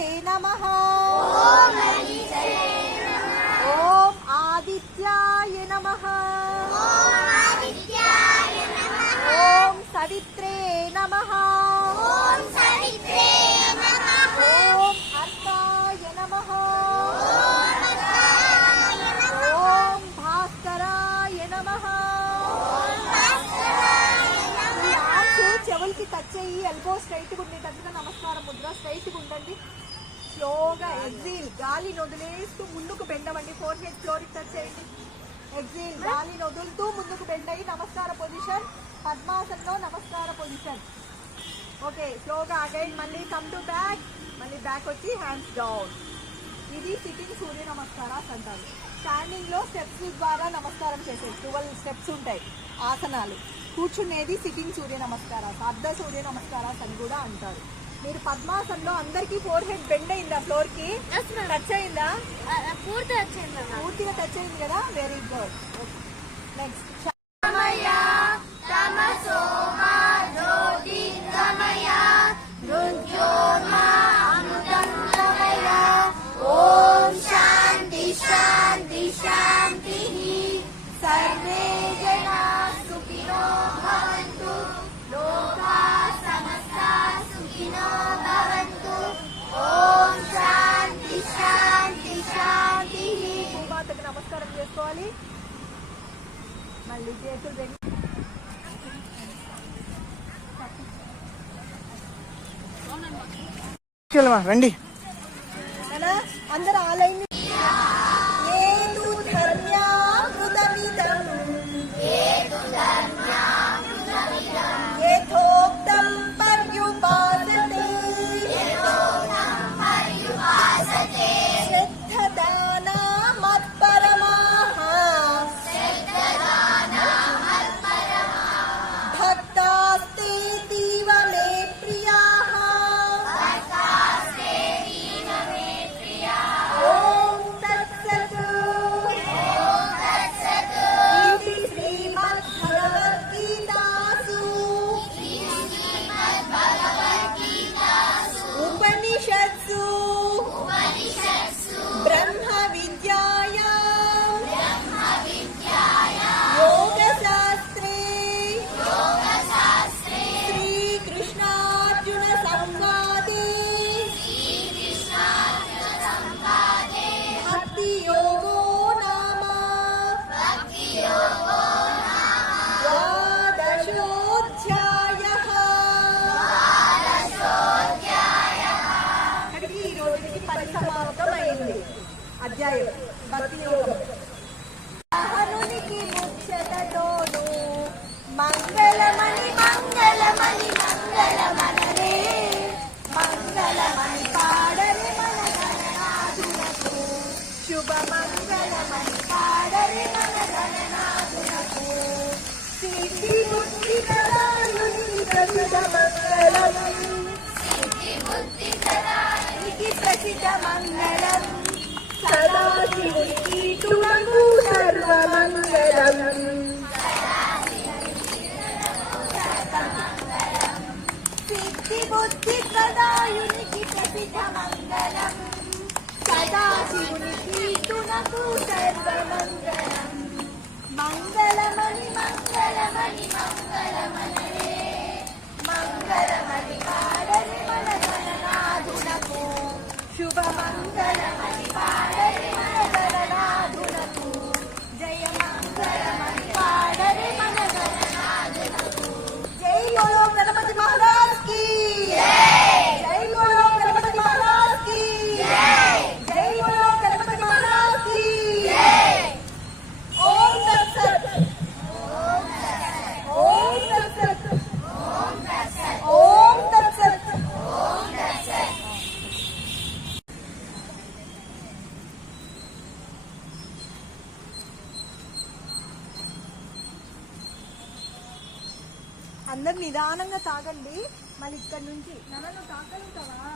नमः। ओम आदित्याय नमः। ओम सवित्रे नमः। ओम अर्काय नमः। ओम भास्कराय नमह। చెవులకి టచ్ అయ్యి ఎల్బో స్ట్రైట్గా ఉండేటట్టుగా నమస్కారం ముద్ర స్ట్రైట్గా ఉండండి. స్లోగా ఎగ్జీల్ గాలిని వదిలేస్తూ ముందుకు బెండవండి. ఫోర్ హెడ్ ఫ్లోర్కి టచ్ చేయండి. ఎగ్జీల్ గాలిని వదులుతూ ముందుకు బెండ్ అయ్యి నమస్కార పొజిషన్. పద్మాసనంలో నమస్కార పొజిషన్. ఓకే స్లోగా అగైన్ మళ్ళీ కమ్ టు బ్యాక్. మళ్ళీ బ్యాక్ వచ్చి హ్యాండ్స్ డౌన్. ఇది సిట్టింగ్ సూర్య నమస్కారాలు అంటారు. స్టాండింగ్ లో స్టెప్స్ ద్వారా నమస్కారం చేసేది 12 స్టెప్స్ ఉంటాయి ఆసనాలు. కూర్చునేది సిట్టింగ్ సూర్య నమస్కారాలు, అర్ధ సూర్య నమస్కారాలు అని కూడా అంటారు. మీరు పద్మాసనంలో అందరికి ఫోర్ హెడ్ బెండ్ అయిందా? ఫ్లోర్ కి టచ్ అయిందా? పూర్తిగా టచ్ అయింది కదా. Very good. నెక్స్ట్ నమస్కారం చేసుకోవాలి. మళ్ళీ చేతులు రండి అందరూ ఆ లైన్. అధ్యాయం భక్తి యోగం. హనునికి ముచ్చటతోను మంగళమణి మంగళమణి మంగళమనరే మంగళమణి పాడరే మన గణనాథునకు శుభ మంగళమణి పాడరే మన గణనాథునకు సిద్ధి బుద్ధి ప్రదాయునికి ప్రసిద్ధ మంగళం ప్రసిద్ధ మంగళం సదాశివునికి తులకు సర్వమంగళం సిద్ధి బుద్ధి ప్రదాయునికి ప్రసిద్ధ మంగళం సదాశివునికి తులకు సర్వమంగళం మంగళమణి మంగళమణి మంగళమనరే మంగళమణి పాడరే మన గణనాథునకు శుభ మంగళమణి పాడరే మన గణనాథునకు జయ మంగళమణి పాడరే మన గణనాథునకు. జై బోలో గణపతి మహారాజ్ కి జై బోలో గణపతి మహారాజ్ కి జై బోలో గణపతి మహారాజ్ కి. ఓం తత్సత్ ఓం తత్సత్ ఓం తత్సత్. అందరు నిదానంగా తాగండి. మళ్ళీ ఇక్కడ నుంచి నన్ను తాగలుగుతావా?